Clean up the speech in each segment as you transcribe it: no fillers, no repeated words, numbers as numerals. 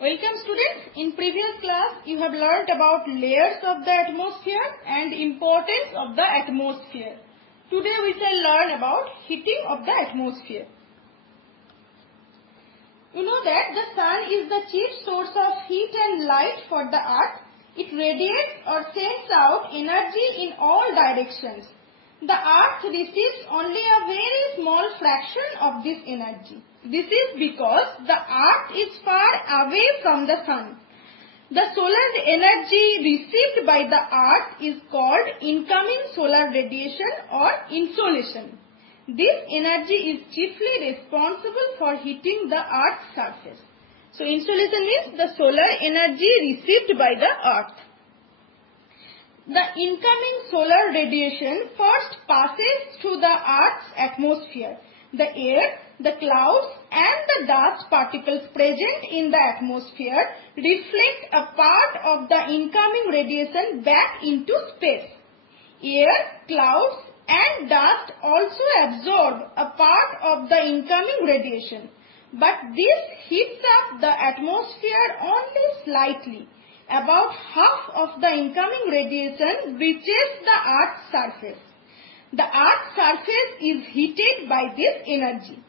Welcome students. In previous class you have learnt about layers of the atmosphere and importance of the atmosphere. Today we shall learn about heating of the atmosphere. You know that the sun is the chief source of heat and light for the earth. It radiates or sends out energy in all directions. The earth receives only a very small fraction of this energy. This is because the earth is far away from the sun. The solar energy received by the earth is called incoming solar radiation or insolation. This energy is chiefly responsible for heating the earth's surface. So insolation means the solar energy received by the earth. The incoming solar radiation first passes through the earth's atmosphere. The air, the clouds and the dust particles present in the atmosphere reflect a part of the incoming radiation back into space. Air, clouds and dust also absorb a part of the incoming radiation, but this heats up the atmosphere only slightly. About half of the incoming radiation reaches the earth's surface. The earth's surface is heated by this energy.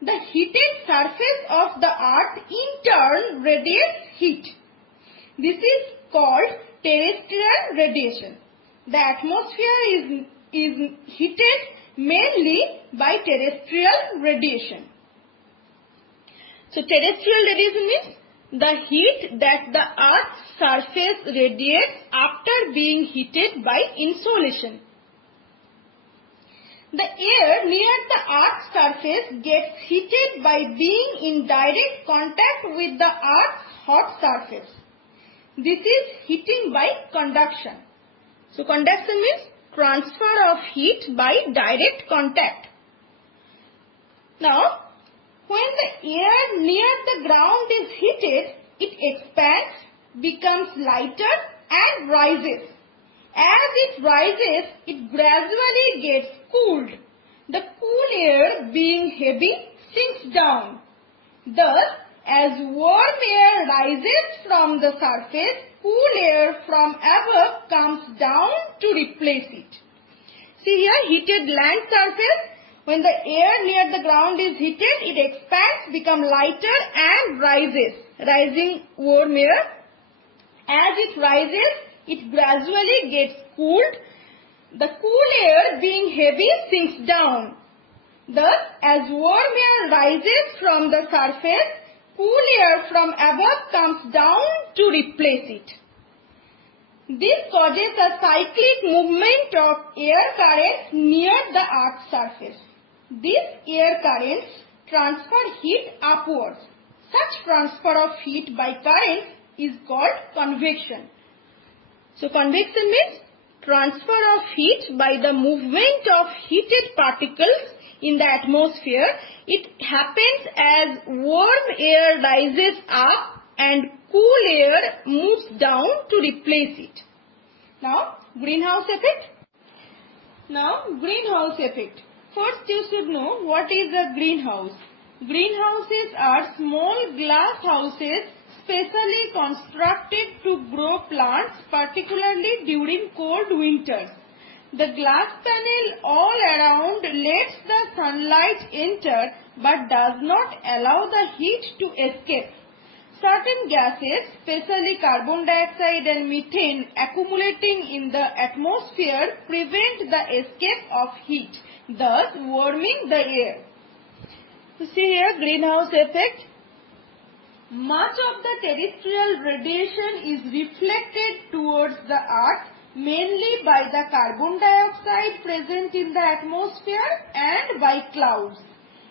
The heated surface of the earth in turn radiates heat. This is called terrestrial radiation. The atmosphere is heated mainly by terrestrial radiation. So terrestrial radiation means the heat that the earth's surface radiates after being heated by insolation. The air near the earth's surface gets heated by being in direct contact with the earth's hot surface. This is heating by conduction. So conduction means transfer of heat by direct contact. Now, when the air near the ground is heated, it expands, becomes lighter and rises. As it rises, it gradually gets cooled. The cool air, being heavy, sinks down. Thus, as warm air rises from the surface, cool air from above comes down to replace it. See here, heated land surface. When the air near the ground is heated, it expands, becomes lighter and rises. Rising warm air. As it rises, it gradually gets cooled. The cool air, being heavy, sinks down. Thus, as warm air rises from the surface, cool air from above comes down to replace it. This causes a cyclic movement of air currents near the earth's surface. These air currents transfer heat upwards. Such transfer of heat by currents is called convection. So convection means transfer of heat by the movement of heated particles in the atmosphere. It happens as warm air rises up and cool air moves down to replace it. Now, greenhouse effect. Greenhouse effect. First, you should know what is a greenhouse. Greenhouses are small glass houses specially constructed to grow plants, particularly during cold winters. The glass panel all around lets the sunlight enter but does not allow the heat to escape. Certain gases, especially carbon dioxide and methane, accumulating in the atmosphere prevent the escape of heat, thus warming the air. You see here, greenhouse effect. Much of the terrestrial radiation is reflected towards the earth, mainly by the carbon dioxide present in the atmosphere and by clouds.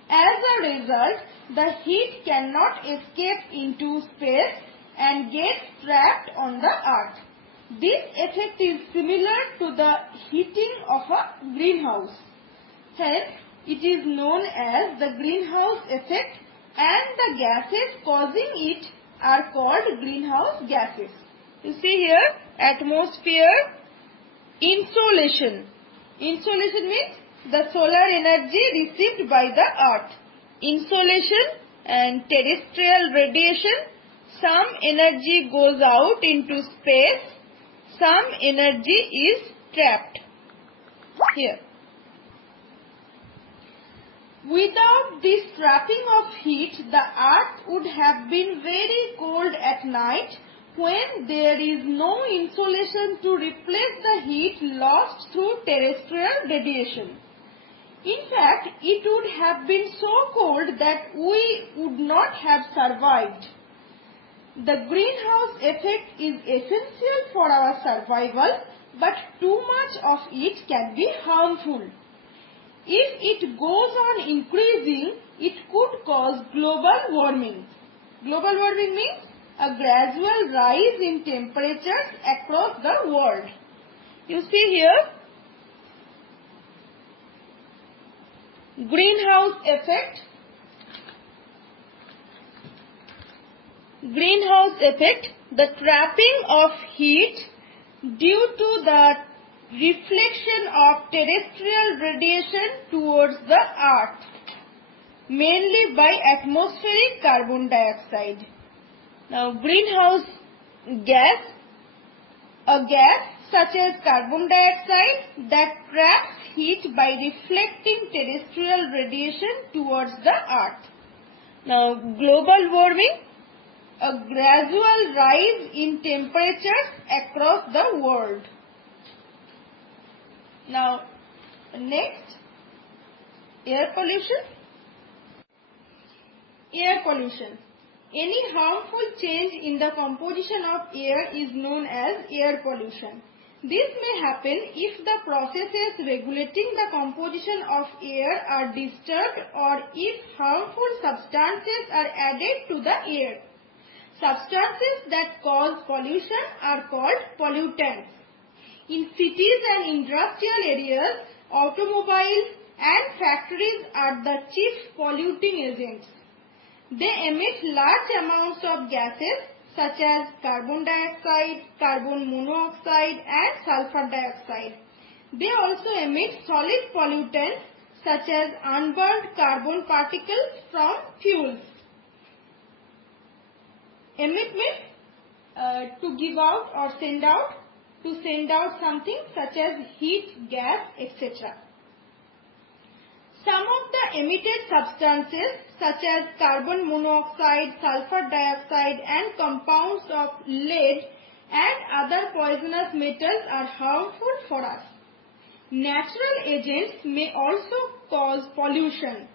As a result, the heat cannot escape into space and gets trapped on the earth. This effect is similar to the heating of a greenhouse. Hence, it is known as the greenhouse effect, and the gases causing it are called greenhouse gases. You see here, atmosphere, insolation. Insolation means the solar energy received by the earth. Insolation and terrestrial radiation, some energy goes out into space, some energy is trapped here. Without this trapping of heat, the earth would have been very cold at night when there is no insulation to replace the heat lost through terrestrial radiation. In fact, it would have been so cold that we would not have survived. The greenhouse effect is essential for our survival, but too much of it can be harmful. If it goes on increasing, it could cause global warming. Global warming means a gradual rise in temperatures across the world. You see here, greenhouse effect. Greenhouse effect, the trapping of heat due to the reflection of terrestrial radiation towards the earth, mainly by atmospheric carbon dioxide. Now, greenhouse gas, a gas such as carbon dioxide that traps heat by reflecting terrestrial radiation towards the earth. Now, global warming, a gradual rise in temperatures across the world. Now, next, air pollution. Air pollution. Any harmful change in the composition of air is known as air pollution. This may happen if the processes regulating the composition of air are disturbed or if harmful substances are added to the air. Substances that cause pollution are called pollutants. In cities and industrial areas, automobiles and factories are the chief polluting agents. They emit large amounts of gases such as carbon dioxide, carbon monoxide and sulfur dioxide. They also emit solid pollutants such as unburned carbon particles from fuels. Emit means to give out or send out, to send out something such as heat, gas, etc. Some of the emitted substances such as carbon monoxide, sulfur dioxide and compounds of lead and other poisonous metals are harmful for us. Natural agents may also cause pollution.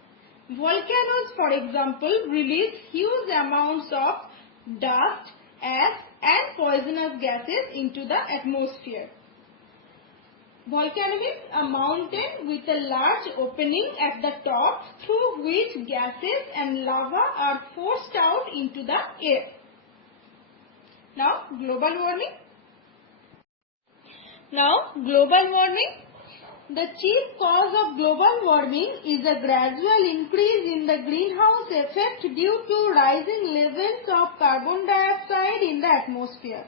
Volcanoes, for example, release huge amounts of dust, ash and poisonous gases into the atmosphere. Volcano means a mountain with a large opening at the top through which gases and lava are forced out into the air. Now, global warming. The chief cause of global warming is a gradual increase in the greenhouse effect due to rising levels of carbon dioxide in the atmosphere.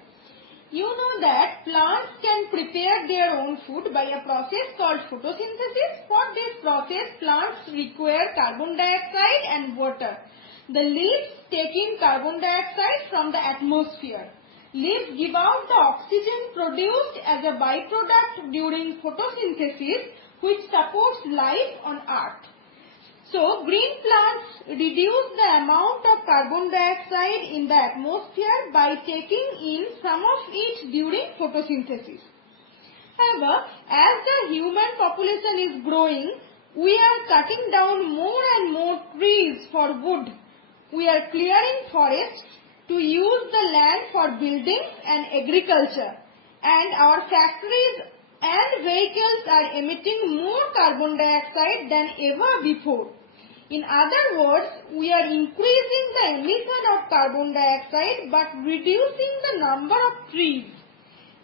You know that plants can prepare their own food by a process called photosynthesis. For this process, plants require carbon dioxide and water. The leaves take in carbon dioxide from the atmosphere. Leaves give out the oxygen produced as a byproduct during photosynthesis, which supports life on Earth. So, green plants reduce the amount of carbon dioxide in the atmosphere by taking in some of it during photosynthesis. However, as the human population is growing, we are cutting down more and more trees for wood. We are clearing forests to use the land for buildings and agriculture, and our factories and vehicles are emitting more carbon dioxide than ever before. In other words, we are increasing the emission of carbon dioxide but reducing the number of trees.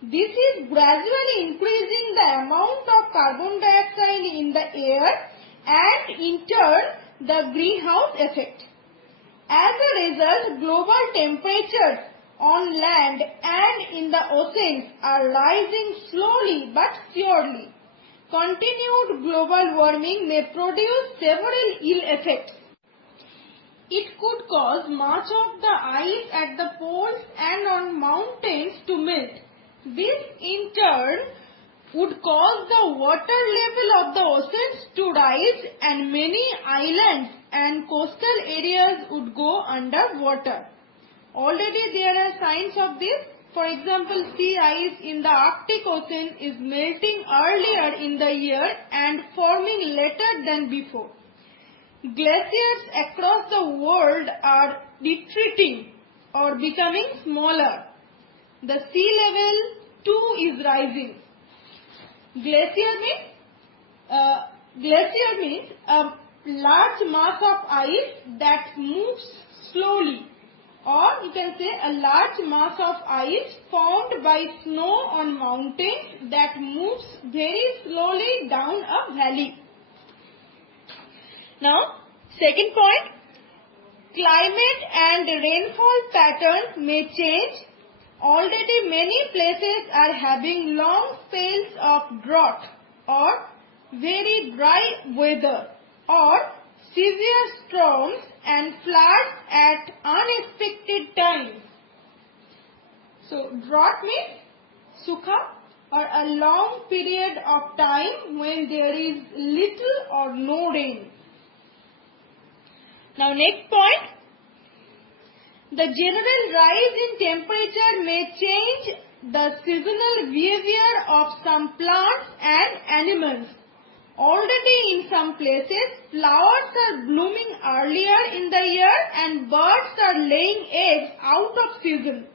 This is gradually increasing the amount of carbon dioxide in the air and in turn the greenhouse effect. As a result, global temperatures on land and in the oceans are rising slowly but surely. Continued global warming may produce several ill effects. It could cause much of the ice at the poles and on mountains to melt. This in turn would cause the water level of the oceans to rise and many islands and coastal areas would go under water. Already there are signs of this. For example, sea ice in the Arctic Ocean is melting earlier in the year and forming later than before. Glaciers across the world are retreating or becoming smaller. The sea level too is rising. Glacier means a large mass of ice that moves slowly, or you can say a large mass of ice formed by snow on mountains that moves very slowly down a valley. Now, second point, climate and rainfall patterns may change. Already many places are having long spells of drought or very dry weather or severe storms and floods at unexpected times. So, drought means sukha, or a long period of time when there is little or no rain. Now, next point. The general rise in temperature may change the seasonal behavior of some plants and animals. Already in some places, flowers are blooming earlier in the year and birds are laying eggs out of season,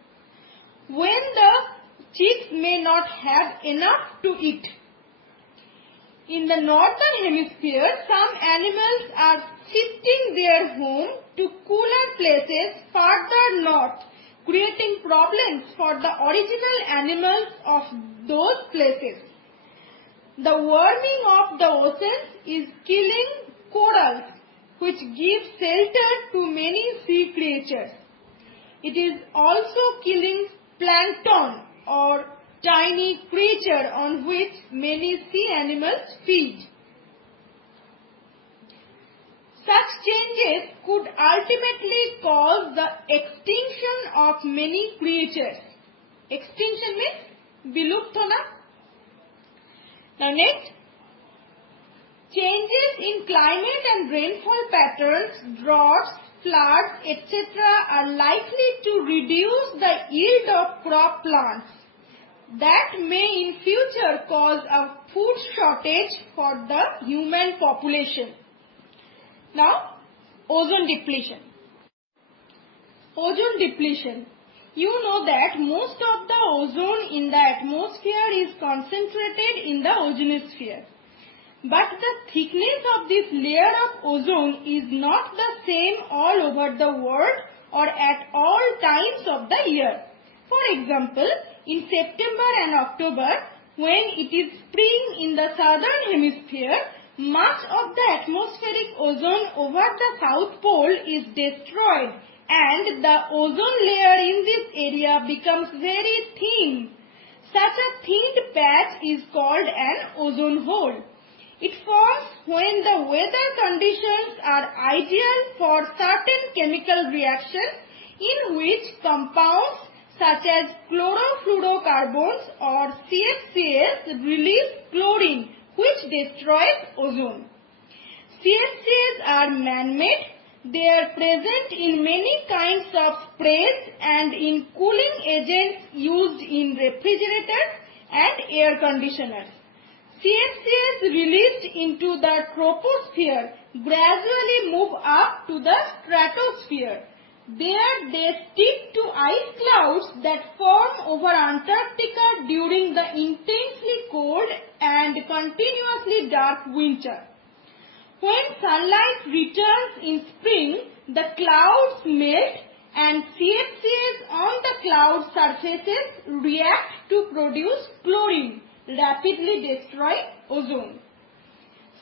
when the chicks may not have enough to eat. In the northern hemisphere, some animals are shifting their home to cooler places farther north, creating problems for the original animals of those places. The warming of the oceans is killing corals, which give shelter to many sea creatures. It is also killing plankton, or tiny creature on which many sea animals feed. Such changes could ultimately cause the extinction of many creatures. Extinction means vilupta hona. Now next, changes in climate and rainfall patterns, droughts, floods, etc. are likely to reduce the yield of crop plants. That may in future cause a food shortage for the human population. Now, ozone depletion. Ozone depletion. You know that most of the ozone in the atmosphere is concentrated in the ozonosphere. But the thickness of this layer of ozone is not the same all over the world or at all times of the year. For example, in September and October, when it is spring in the southern hemisphere, much of the atmospheric ozone over the South Pole is destroyed and the ozone layer in this area becomes very thin. Such a thinned patch is called an ozone hole. It forms when the weather conditions are ideal for certain chemical reactions in which compounds such as chlorofluorocarbons or CFCs release chlorine, which destroys ozone. CFCs are man-made. They are present in many kinds of sprays and in cooling agents used in refrigerators and air conditioners. CFCs released into the troposphere gradually move up to the stratosphere. There they stick to ice clouds that form over Antarctica during the intensely cold and continuously dark winter. When sunlight returns in spring, the clouds melt and CFCs on the cloud surfaces react to produce chlorine, rapidly destroying ozone.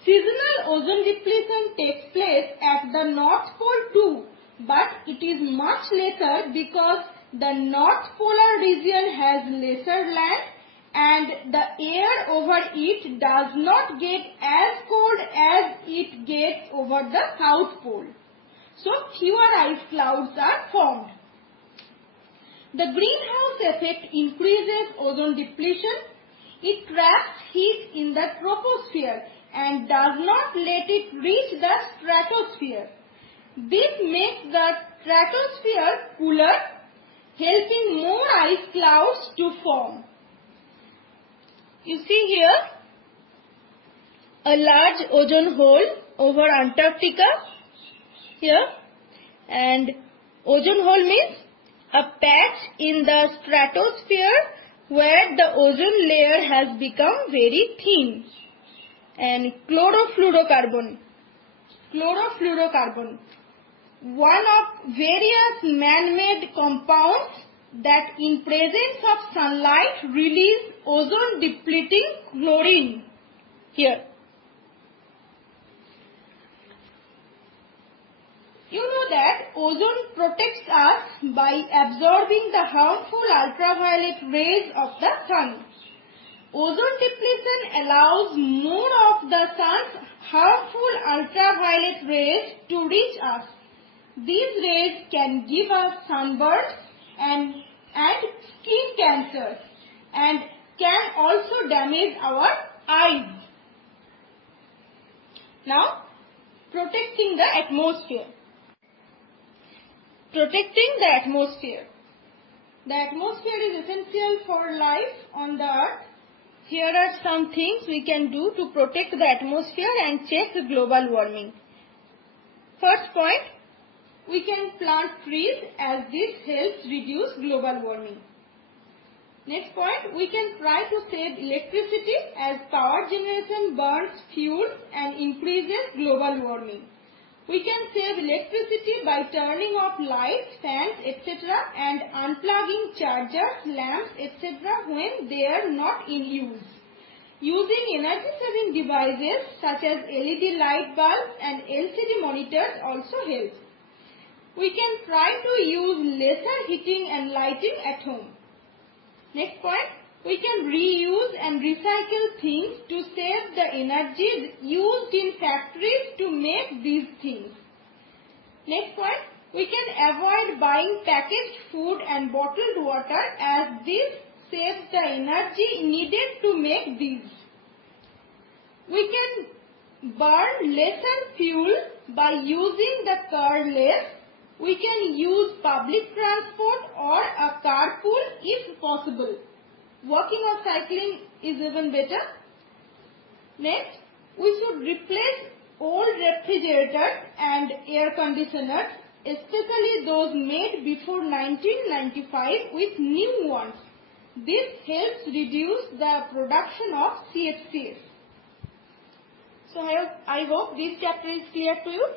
Seasonal ozone depletion takes place at the North Pole too, but it is much lesser because the North Polar region has lesser land and the air over it does not get as cold as it gets over the South Pole. So fewer ice clouds are formed. The greenhouse effect increases ozone depletion. It traps heat in the troposphere and does not let it reach the stratosphere. This makes the stratosphere cooler, helping more ice clouds to form. You see here a large ozone hole over Antarctica here, and ozone hole means a patch in the stratosphere where the ozone layer has become very thin. And chlorofluorocarbon, one of various man-made compounds that in presence of sunlight release ozone depleting chlorine here. You know that ozone protects us by absorbing the harmful ultraviolet rays of the sun. Ozone depletion allows more of the sun's harmful ultraviolet rays to reach us. These rays can give us sunburns and skin cancers, and can also damage our eyes. Now, protecting the atmosphere. Protecting the atmosphere. The atmosphere is essential for life on the earth. Here are some things we can do to protect the atmosphere and check global warming. First point, we can plant trees as this helps reduce global warming. Next point, we can try to save electricity as power generation burns fuel and increases global warming. We can save electricity by turning off lights, fans, etc. and unplugging chargers, lamps, etc. when they are not in use. Using energy-saving devices such as LED light bulbs and LCD monitors also helps. We can try to use lesser heating and lighting at home. Next point, we can reuse and recycle things to save the energy used in factories to make these things. Next point, we can avoid buying packaged food and bottled water as this saves the energy needed to make these. We can burn lesser fuel by using the car less. We can use public transport or a carpool if possible. Walking or cycling is even better. Next, we should replace old refrigerators and air conditioners, especially those made before 1995, with new ones. This helps reduce the production of CFCs. So I hope this chapter is clear to you.